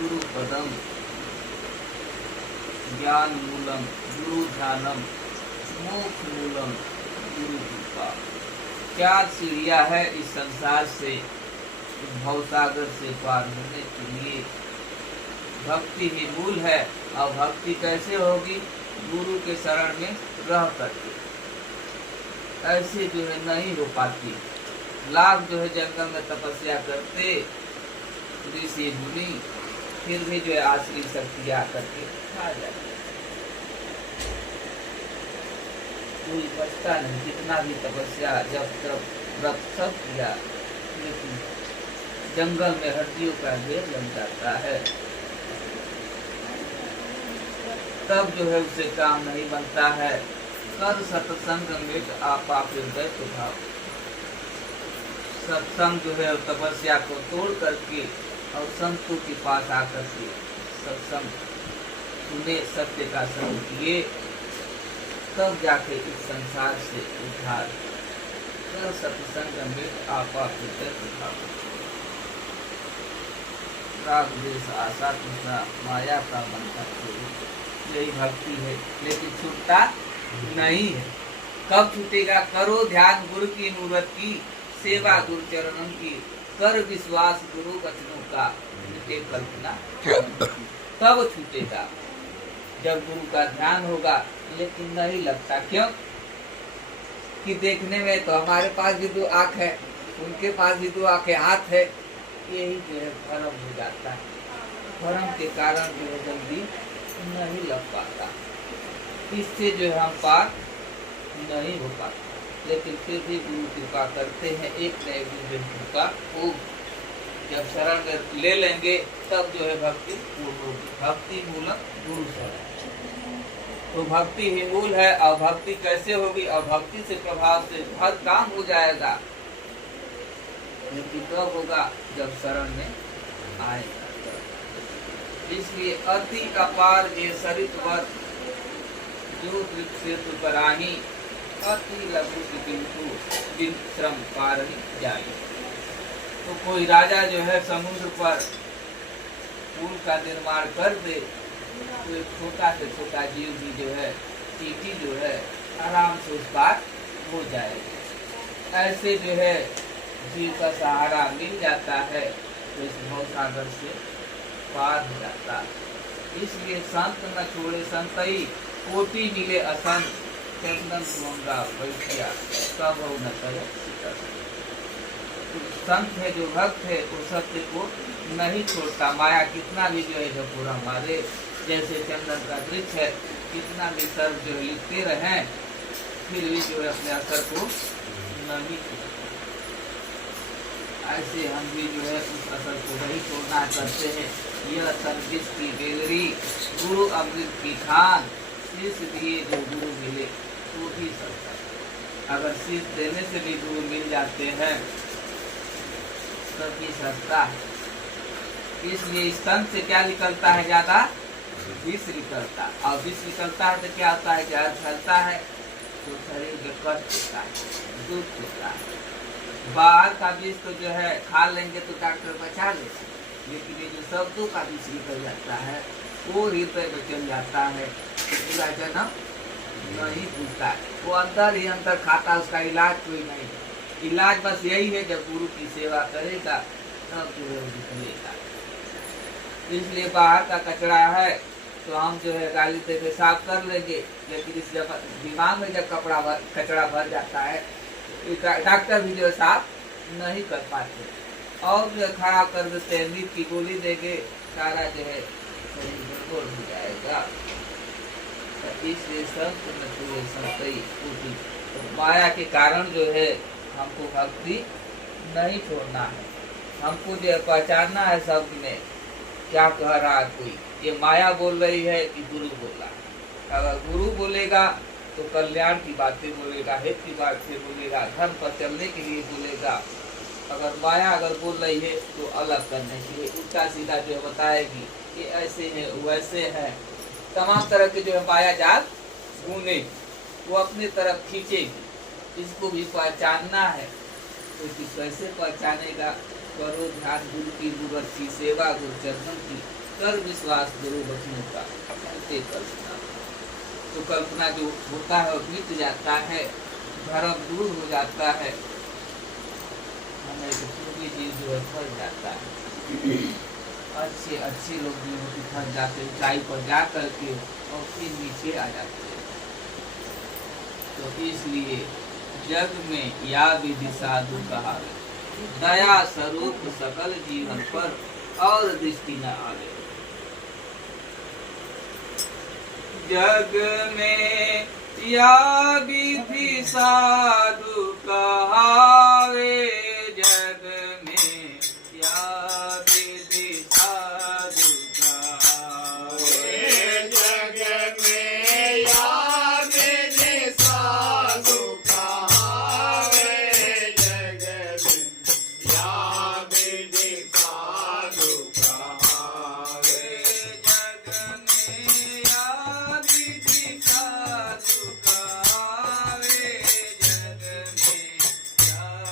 गुरु पदम ज्ञान मूलम गुरु ध्यानम मोक्ष मूलम गुरु कृपा। क्या सीढ़ियां है इस संसार से, इस भवसागर से पार होने के लिए? भक्ति ही मूल है। और भक्ति कैसे होगी? गुरु के शरण में रह करके। ऐसे जो है नहीं हो पाती। लाख जो है जंगल में तपस्या करते ऋषि मुनि, फिर भी जो है आश्री शक्ति आकर के खा जाती है। कोई बचता नहीं, जितना भी तपस्या जब तब व्रत सब किया, लेकिन जंगल में हड्डियों का ढेर लग जाता है। तब जो है उससे काम नहीं बनता है। कर सत्संग में आपा हृदय स्वभाव। सत्संग जो है तपस्या को तोड़ करके और संतों के पास आकर के सत्संग सुने, सत्य का संग किए, तब जाके इस संसार से उद्धार। कर सत्संग में आपा हृदय स्वभाव। राग द्वेष आशा तृष्णा माया का बंधन, यही भक्ति है। लेकिन छूटता नहीं है। कब छूटेगा? करो ध्यान गुरु की मूरत की, सेवा गुरु चरणों की, कर विश्वास गुरु वचनों का, मिटे कल्पना तब छूटेगा। जब गुरु का ध्यान होगा। लेकिन नहीं लगता। क्यों? कि देखने में तो हमारे पास भी दो आँख है, उनके पास भी दो आँखें, हाथ है। यही जो है भ्रम हो जाता है। भ्रम के कारण जो है जल्दी नहीं लग पाता। इससे जो है हम पार नहीं हो पाता। लेकिन फिर भी गुरु कृपा करते हैं, एक न एक दिन कृपा हो। जब शरण ले लेंगे तब जो है भक्ति पूर्ण होगी। भक्ति मूलक गुरु शरण। तो भक्ति ही मूल है। और भक्ति कैसे होगी? और भक्ति से प्रभाव से हर काम हो जाएगा। लेकिन कब होगा? जब शरण में आएगा। इसलिए अति अपार ये सरितवत, जो से तुपराही, अति लघु किंतु दिन श्रम पार ही जाए। तो कोई राजा जो है समुद्र पर पुल का निर्माण कर दे, तो एक छोटा से छोटा जीव भी जो है, चींटी जो है, आराम से उस पार हो जाएगा। ऐसे जो है जीव का सहारा मिल जाता है, तो इस भवसागर से पार हो जाता है। इसलिए संत न छोड़े संतई, कोटि मिले असंत, चंदन सुंगा बैठिया सब न करे। संत है जो भक्त है, वो सत्य को नहीं छोड़ता। माया कितना भी जो है पूरा मारे, जैसे चंदन का वृक्ष है, कितना भी सर्व जो लिखते रहे, फिर भी जो है अपने असर को नहीं छोड़ता। ऐसे हम भी जो है उस असर को नहीं छोड़ना करते हैं। यह सर्विस की बेलरी, गुरु अमृत की खान, शीश दिए जो गुरु मिले तो भी सस्ता। अगर शीश देने से भी गुरु मिल जाते हैं तब भी सस्ता है। इसलिए इस संत से क्या निकलता है? ज्यादा विष निकलता। और विष निकलता है तो क्या होता है? जहर फैलता है तो शरीर में कष्ट होता है, दुख होता है। बाहर का विष तो जो है खा लेंगे तो डॉक्टर बचा लेते, लेकिन ये जो शब्दों का विष निकल जाता है वो हृदय में चल जाता है, पूरा जन्म नहीं पूछता है। वो अंदर ही अंदर खाता, उसका इलाज कोई नहीं। इलाज बस यही है, जब गुरु की सेवा करेगा तब जो है निकलेगा। इसलिए बाहर का कचरा है तो हम जो है गाली देके साफ कर लेंगे, लेकिन इस जब दिमाग में जब कचरा भर जाता है, डॉक्टर भी जो साफ नहीं कर पाते और जो खराब कर देते हैं। नींद की गोली देंगे, सारा जो है शरीर गड़बड़ हो जाएगा। इसलिए संत न छूए संतई टूटी। तो माया के कारण जो है हमको भक्ति नहीं छोड़ना है। हमको जो है पहचानना है शब्द में क्या कह रहा है कोई, ये माया बोल रही है कि गुरु बोला। अगर गुरु बोलेगा तो कल्याण की बातें बोलेगा, हित की बातें बोलेगा, धर्म पर चलने के लिए बोलेगा। अगर माया अगर बोल रही है तो अलग करने के लिए उल्टा सीधा जो है बताएगी कि ऐसे है वैसे है। तमाम तरह के जो है माया जाल घूमे, वो अपने तरफ खींचेगी। इसको भी पहचानना है। तो कैसे पहचानेगा? करो ध्यान गुरु की, गुरु की सेवा गुरु चरणों की, कर विश्वास गुरु वचनों का, ऐसे कल्पना। तो कल्पना जो होता है वो बीत जाता है, भ्रम दूर हो जाता है, हमें कोई चीज जो है फल जाता है। अच्छे अच्छे लोग जो होते फंस जाते, ऊंचाई पर जा करके और फिर नीचे आ जाते हैं। तो इसलिए जग में या विधि साधु कहा, दया स्वरूप सकल जीवन पर और दृष्टि न आवे। जग में या विधि साधु कहावे, जग में या विधि साधु कहावे, जग में या विधि साधु कहावे, जग में या विधि साधु कहावे, जग में या विधि साधु कहावे, जग में या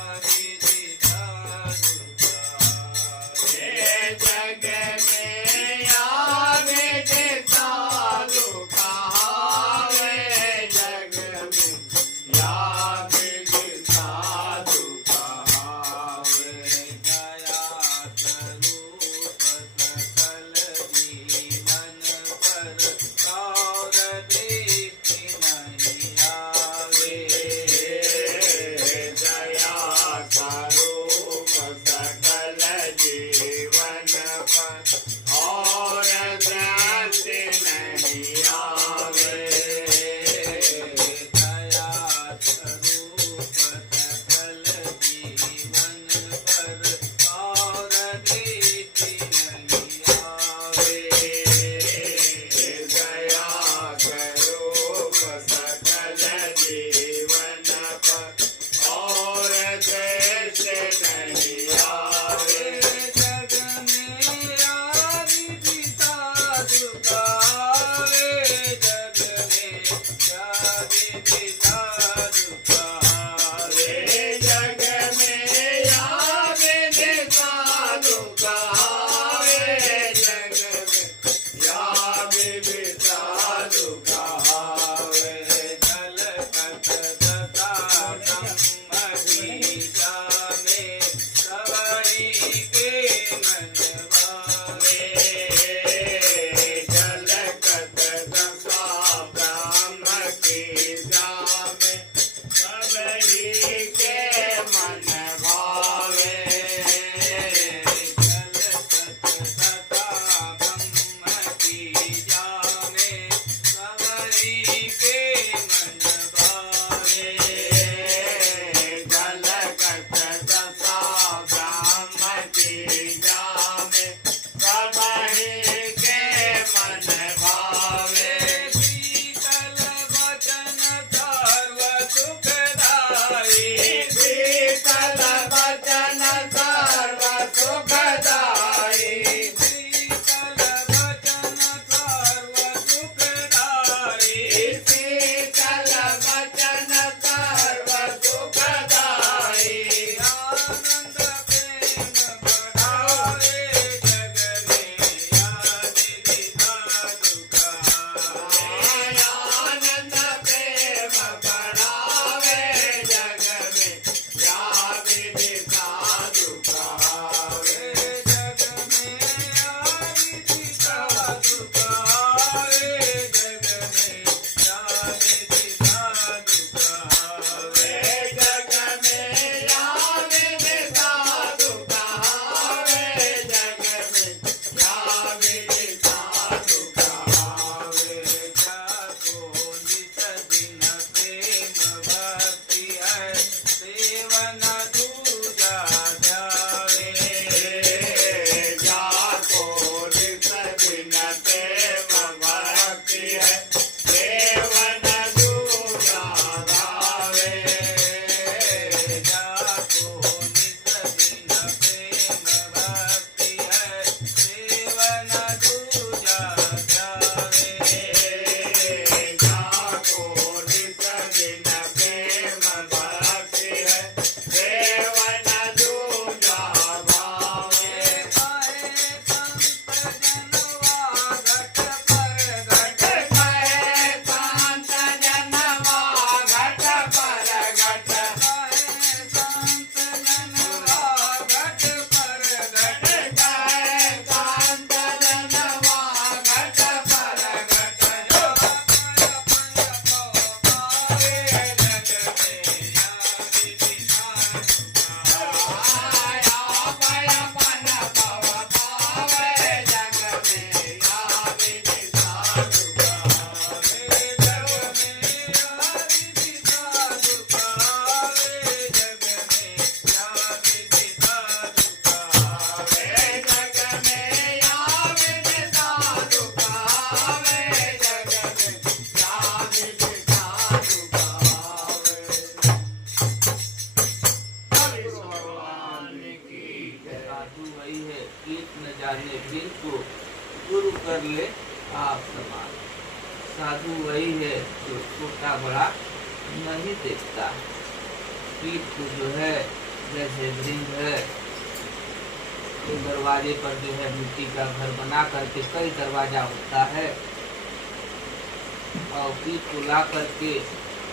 गुरु कर ले आप समान। साधु वही है जो छोटा बड़ा नहीं देखता। पीठ को जो है जैसे भृंग है, तो दरवाजे पर जो है मिट्टी का घर बना करके कई दरवाजा होता है, और पीठ को ला करके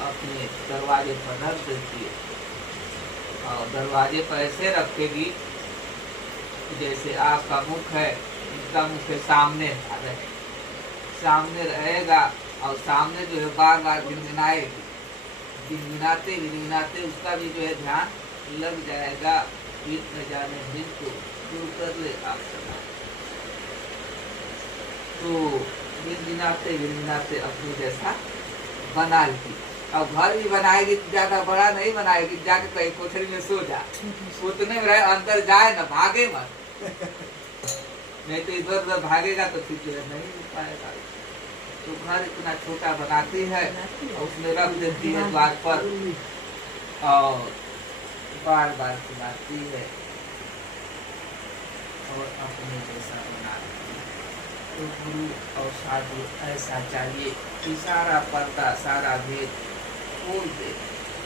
अपने दरवाजे पर रख देती है, और दरवाजे पर ऐसे रखेगी जैसे आपका मुख है, इसका मुख है सामने रहे, सामने रहेगा, और सामने जो है बार बार गिनगिनाएगी, गिनगिनाते उसका भी जो है ध्यान लग जाएगा। पीठ में जाने दिन को शुरू कर ले आप सदा। तो गिनगिनाते अपने जैसा बना ली। अब घर भी बनाएगी तो ज्यादा बड़ा नहीं बनाएगी, जाके कहीं कोठरी में सो जा, सोचने में रहे, अंदर जाए न, भागे मत। नहीं तो इधर उधर भागेगा तो फिर जो है नहीं मिल पाएगा। तो घर इतना छोटा बनाती है और उसमें रख देती है द्वार पर, और बार बार सुनाती है और अपने जैसा बनाती है। तो गुरु और साधु ऐसा चाहिए कि सारा पर्दा सारा भेद खोल दे,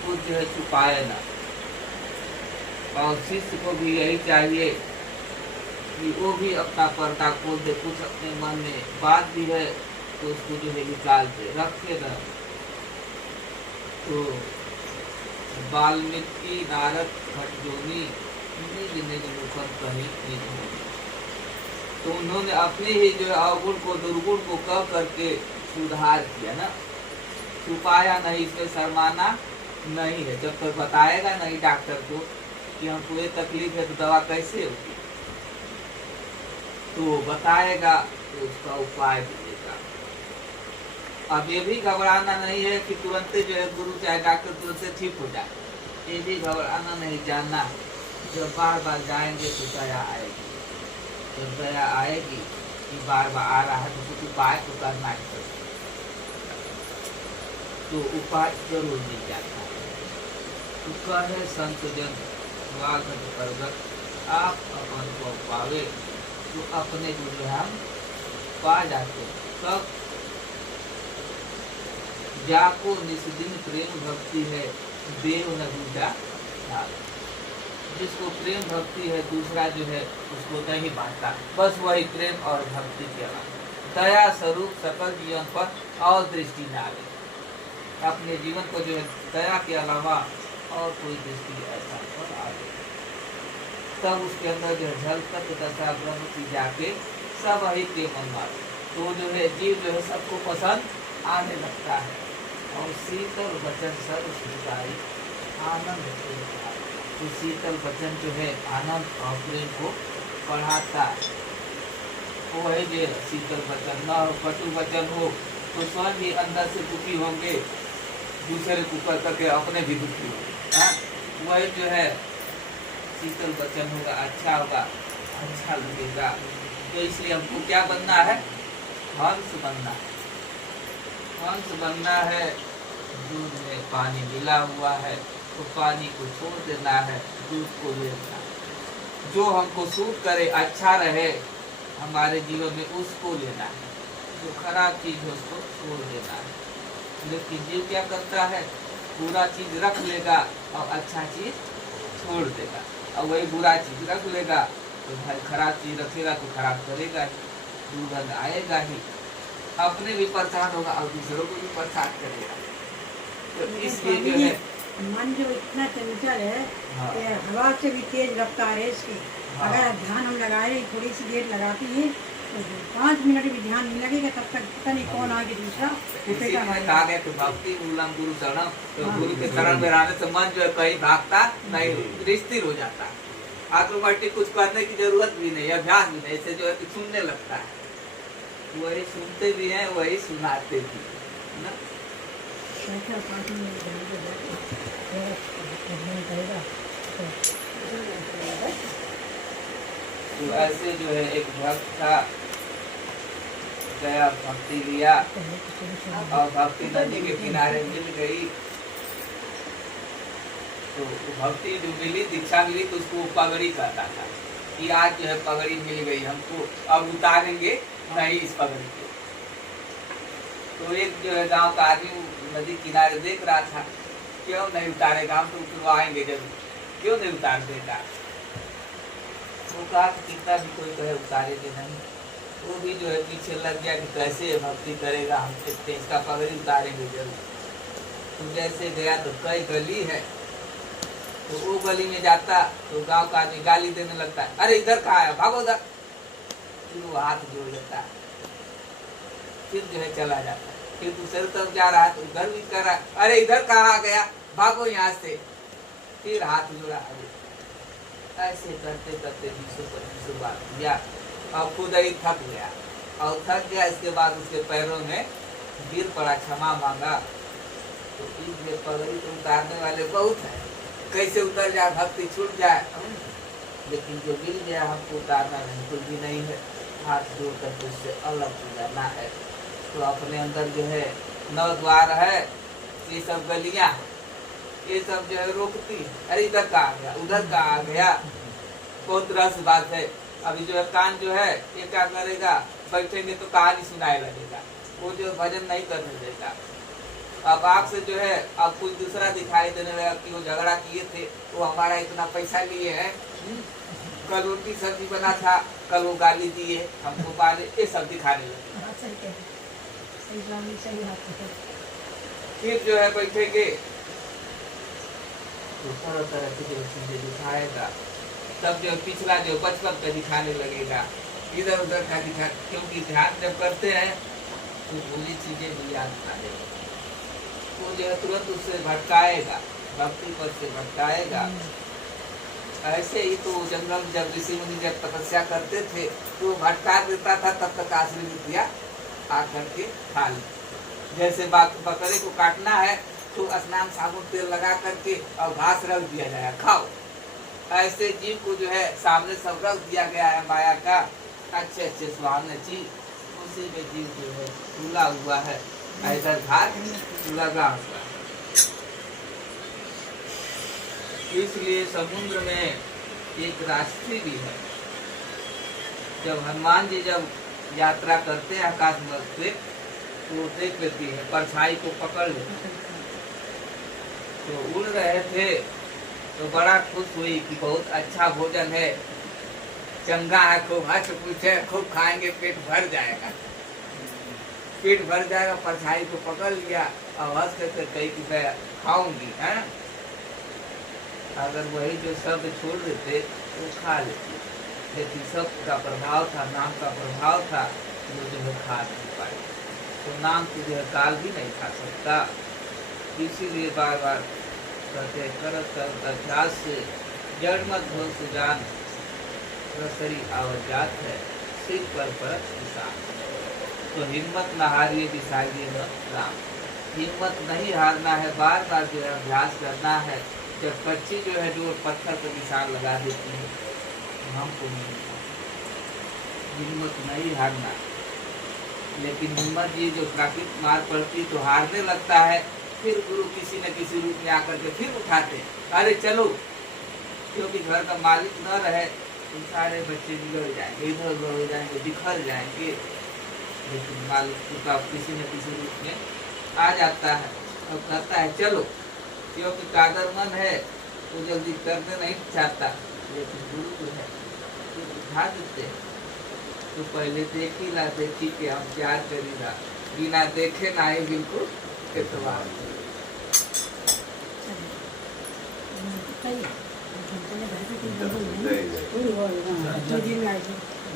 वो जो है छुपाए ना। और शिष्य को भी यही चाहिए कि वो भी अपना पर्दा खोल दे, कुछ अपने मन में बात भी है तो उसको जो है निकाल दे, रखे न। तो वाल्मीकि नारद खटजोनी निज निज मुखर कहीं निज होनी। तो उन्होंने अपने ही जो अवगुण को दुर्गुण को कह करके सुधार किया ना, छुपाया नहीं, इसमें शर्माना नहीं है। जब तक बताएगा नहीं डॉक्टर को कि हमको ये तकलीफ है तो दवा कैसे होगी, तो बताएगा तो उसका उपाय भी देगा। अब ये भी घबराना नहीं है कि तुरंत जो है गुरु चाहे डॉक्टर तुरंत ठीक हो जाए, ये भी घबराना नहीं, जानना जब बार बार जाएंगे तो दया आएगी। जब दया आएगी कि बार बार आ रहा है तो कुछ उपाय तो करना ही पड़ेगा, तो उपाय जरूर मिल जाता है। तो कहे संत जन स्वागत पर्वत आप अपन को पावे, तो अपने को जो हम पा जाते। तब जाको निस्दिन प्रेम भक्ति है देव न दूजा, जिसको प्रेम भक्ति है दूसरा जो है उसको नहीं बांटता, बस वही प्रेम और भक्ति के अलावा दया स्वरूप सकल जीवन पर और दृष्टि न आवे। अपने जीवन को जो है दया के अलावा और कोई दृष्टि ऐसा पर आवे, तब उसके अंदर जो है जल तक दशा ब्रह्म की जाके सब ही के मन मारे, तो जो है जीव जो है सबको पसंद आने लगता है। और शीतल वचन सर्व सुखदायी आनंद से, तो शीतल वचन जो है आनंद और प्रेम को बढ़ाता है। वो है जो शीतल वचन न हो, कटु वचन हो तो स्वयं भी अंदर से दुखी होंगे, दूसरे को कर करके अपने भी दुखी होंगे। वही जो है शीतल वचन होगा, अच्छा होगा, अच्छा लगेगा। तो इसलिए हमको क्या बनना है, हंस बनना है। हंस बनना है, दूध में पानी मिला हुआ है तो पानी को छोड़ देना है, दूध को लेना है। जो हमको सूट करे, अच्छा रहे हमारे जीवन में, उसको लेना है। जो खराब चीज है उसको छोड़ देना है। लेकिन जीव क्या करता है, बुरा चीज रख लेगा और अच्छा चीज छोड़ देगा, और वही बुरा चीज रख लेगा तो भाई खराब चीज रखेगा तो खराब करेगा ही, दुर्गंध आएगा ही, अपने भी परेशान होगा और दूसरों को भी परेशान करेगा। तो इसलिए जो है मन जो इतना चंचल है, हाँ। कि हवा से भी तेज रफ्तार है इसकी। हाँ। अगर ध्यान हम लगाए, थोड़ी सी देर लगाती है तो 5 मिनट भी ध्यान नहीं लगेगा, तब तक पता नहीं कौन आगे दूसरा उठेगा। कहा गया कि भक्ति मूलम गुरु शरणम, तो हाँ। गुरु के शरण में रहने से मन जो है कहीं भागता नहीं, स्थिर हो जाता है। ऑटोमेटिक कुछ करने की जरूरत भी नहीं, अभ्यास भी नहीं, ऐसे जो है सुनने लगता है। वही सुनते भी हैं, वही सुनाते भी है ना। तो ऐसे जो है एक भक्त था, गया भक्ति लिया और भक्ति नदी के किनारे मिल गई। तो भक्ति जो मिली, दीक्षा मिली, तो उसको पगड़ी कहता था कि आज जो है पगड़ी मिल गई हमको, अब उतारेंगे नहीं इस पगड़ी के। तो एक जो है गांव का आदमी नदी किनारे देख रहा था, क्यों नहीं उतारेगा, हम तो उतरवाएंगे जरूर, क्यों नहीं उतार देगा। वो कहा कि कितना भी कोई कहे उतारेंगे नहीं। वो भी जो है पीछे लग गया कि कैसे भक्ति करेगा, हम देखते इसका पगड़ी उतारेंगे जरूर। तो जैसे गया तो कई गली है, तो वो गली में जाता तो गांव का आदमी गाली देने लगता है, अरे इधर कहाँ है, भागो उधर। फिर वो हाथ जोड़ लेता है, फिर जो है चला जाता है। फिर दूसरे तरफ जा रहा है तो उधर भी कर रहा है, अरे इधर कहाँ आ गया, भागो यहाँ से। फिर हाथ जोड़ा। अरे ऐसे करते करते 225 बार किया और खुद ही थक गया। और थक गया, इसके बाद उसके पैरों में गिर पड़ा, क्षमा मांगा। तो इसलिए पगड़ी तो उतारने वाले बहुत है, कैसे उतर जाए, भक्ति छूट जाए। लेकिन जो मिल गया हमको उतारना बिल्कुल भी नहीं है, हाथ जोड़ कर उससे अलग हो जाना है। तो अपने अंदर जो है 9 द्वार है, ये सब गलियां, ये सब जो है रोकती, अरे इधर का आ गया, उधर का आ गया। बहुत रस बात है। अभी जो है कान जो है ये क्या करेगा, बैठेंगे तो कहानी सुनाए लगेगा, वो जो भजन नहीं करने देगा। अब आँख से जो है अब कुछ दूसरा दिखाई देने लगा कि वो झगड़ा किए थे, वो हमारा इतना पैसा लिए है, कल रोटी सब्जी बना था, कल वो गाली दिए हमको, पाले, ये सब दिखाने लगे। फिर जो है बैठेंगे तो तरह तरह की जो चीजें दिखाएगा, तब जो पिछला जो बचपन का दिखाने लगेगा, इधर उधर का दिखा, क्योंकि ध्यान जब करते हैं तो भूली चीजें भी याद आ जाएगी। वो जो है तुरंत उससे भटकाएगा, भक्ति पद से भटकाएगा। ऐसे ही तो जंगल में जब ऋषि मुनि जब तपस्या करते थे तो भटका देता था, तब तक आश्रय विद्या आकर के खा ली। जैसे बकरे को काटना है तो स्नान साबुन तेल लगा करके और घास रख दिया जाए, खाओ। ऐसे जीव को जो है सामने सब रख दिया गया है माया का अच्छे अच्छे सुहावने चीज, उसी में जीव जो है झूला हुआ है, इधर घाट लगा हुआ है। इसलिए समुद्र में एक राष्ट्री भी है। जब हनुमान जी जब यात्रा करते हैं आकाश मार्ग से तो देख लेती है, परछाई को पकड़ लेती, तो उड़ रहे थे तो बड़ा खुश हुई कि बहुत अच्छा भोजन है, चंगा है, खूब हंस पूछे, खूब खाएंगे, पेट भर जाएगा। पेट भर जाएगा, परछाई को पकड़ लिया और हंस कर कही कि मैं खाऊंगी, है। अगर वही जो शब्द छोड़ देते तो खा लेते, लेकिन शब्द का प्रभाव था, नाम का प्रभाव था, वो जो है खा नहीं पाए। तो नाम को जो है काल भी नहीं खा सकता। इसीलिए बार बार कहते करत करत अभ्यास से जड़ मत हो सुजान, रसरी आवजात है सिर पर परत किसान। तो हिम्मत न हारिए बिसाइए राम, हिम्मत नहीं हारना है, बार बार जो है अभ्यास करना है। जब बच्ची जो है जो पत्थर पर निशान लगा देती है तो हमको नहीं, हिम्मत नहीं हारना। लेकिन हिम्मत ये जो प्राकृतिक मार पड़ती तो हारने लगता है, फिर गुरु किसी न किसी रूप में आकर के फिर उठाते, अरे चलो, क्योंकि घर का मालिक न रहे तो सारे बच्चे बिगड़ जाएंगे, इधर उधर हो जाएंगे, बिखर जाएंगे। लेकिन मालिक का किसी न किसी रूप में आ जाता है और कहता है चलो, क्योंकि कादरमन है तो जल्दी करने नहीं चाहता, लेकिन गुरु जो है तो उठा देते हैं। तो पहले देखी ना देखी कि हम क्या करेगा, बिना देखे ना ही बिल्कुल एतबार। जय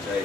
जय।